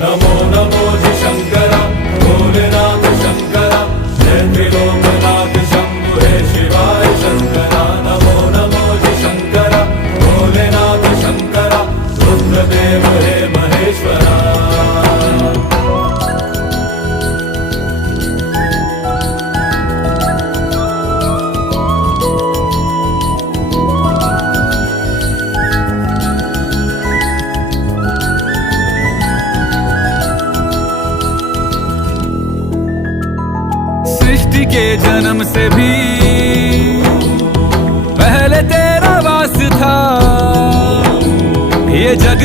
नमो नमो जी शंकरा भोलेनाथ शंकरा जय त्रिलोकनाथ शंभु हे शिवाय शंकरा। नमो नमो जी शंकरा भोलेनाथ शंकरा रुद्रदेव हे महेश्वरा। सृष्टि के जन्म से भी पहले तेरा वास था, ये जग